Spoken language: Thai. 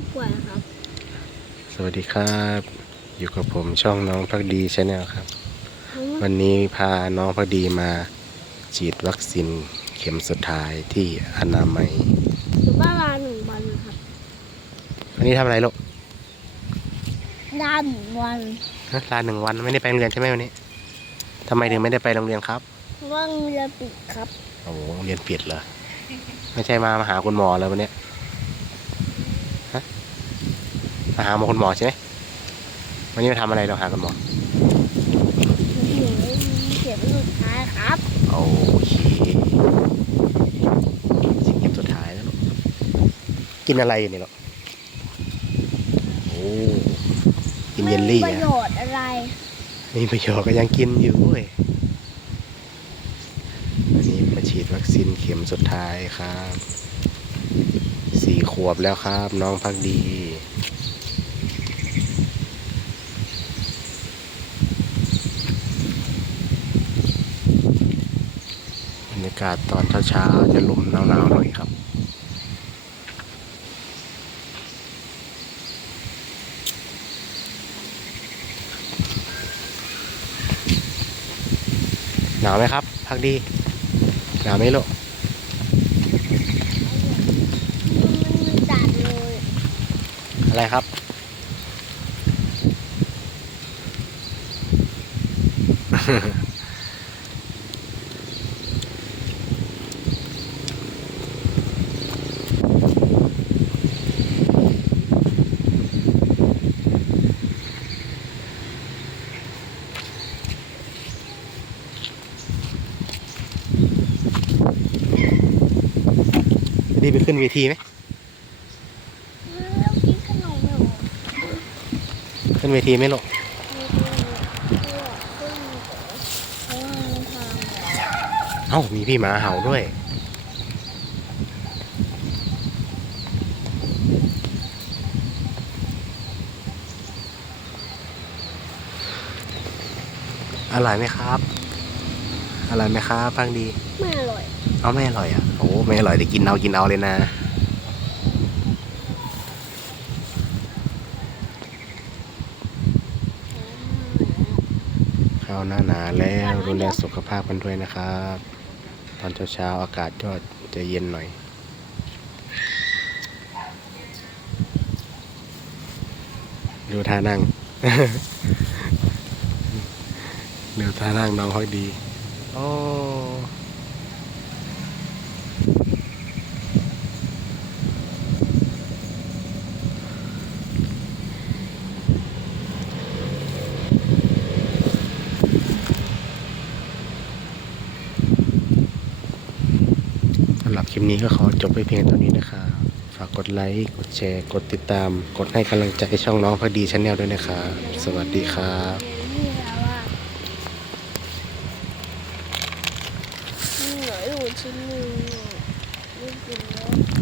อบครัวนะครับ สวัสดีครับ อยู่กับผมช่องน้องพักดีชาแนลครับทั้งหมวัดนนี้พาน้องพักดีมาฉีดวัคซีนเข็มสุดท้ายที่อนามัยอยู่บ้านลาหนึ่งวันนะครับ วันนี้ทำอะไรลูกลาหนึ่งวันฮะลาหนึ่งวันไม่ได้ไปโรงเรียนใช่ไหมวันนี้ทำไมถึงไม่ได้ไปโรงเรียนครับเพราะว่าโรงเรียนปิดครับ โอ้โหโรงเรียนปิดเหรอ ไม่ใช่มามาหาคุณหมอเลยวันเนี้ยฮะ มาหาหมอคุณหมอใช่ไหมวันนี้มาทำอะไรเราหาคุณหมอหนูเข็มสุดท้ายครับ โอเคฉีดเข็มสุดท้ายแล้วลูกกินอะไรอยู่เนี่ยลูกโอ้กินเยลลี่ไม่มีประโยอะชน์อะไรมีประโยชน์ก็ยังกินอยู่เว้ยวันนี้มาฉีดวัคซีนเข็มสุดท้ายครับสี่ขวบแล้วครับ น้องพักดี รยากาศตอนเช้าๆจะลมหนาวๆหน่อยครับหนาวไหมครับ พักดี หนาวไหมลูกมันจัดเลยอะไรครับ ดีไปขึ้นเวทีไหมกินขนมเหรอขึ้นเวทีไหมลูกมีตัวเพื่อขึ้นเหรอเพราะว่ามันทำเหรอเอ้ามีพี่หมาเห่าด้วยอร่อยไหมครับ อร่อยไหมครับฟังดี ไม่อร่อย เอาไม่อร่อยอะ โอ้ไม่อร่อยเดี๋ยวกินเอากินเอาเลยนะ เข้าหน้าหนาแล้วดูแลสุขภาพกันด้วยนะครับ ตอนเช้าๆอากาศก็จะเย็นหน่อยดูท่านั่ง ดูท่านั่งน้องค่อยดี โอ้สำหรับคลิปนี้ก็ขอจบไปเพียงเท่านี้นะครับฝากกดไลค์ กดแชร์ กดติดตาม กดให้กำลังใจช่องน้องพอดีชาแนลด้วยนะครับสวัสดีครับ นี่แล้วอะ มี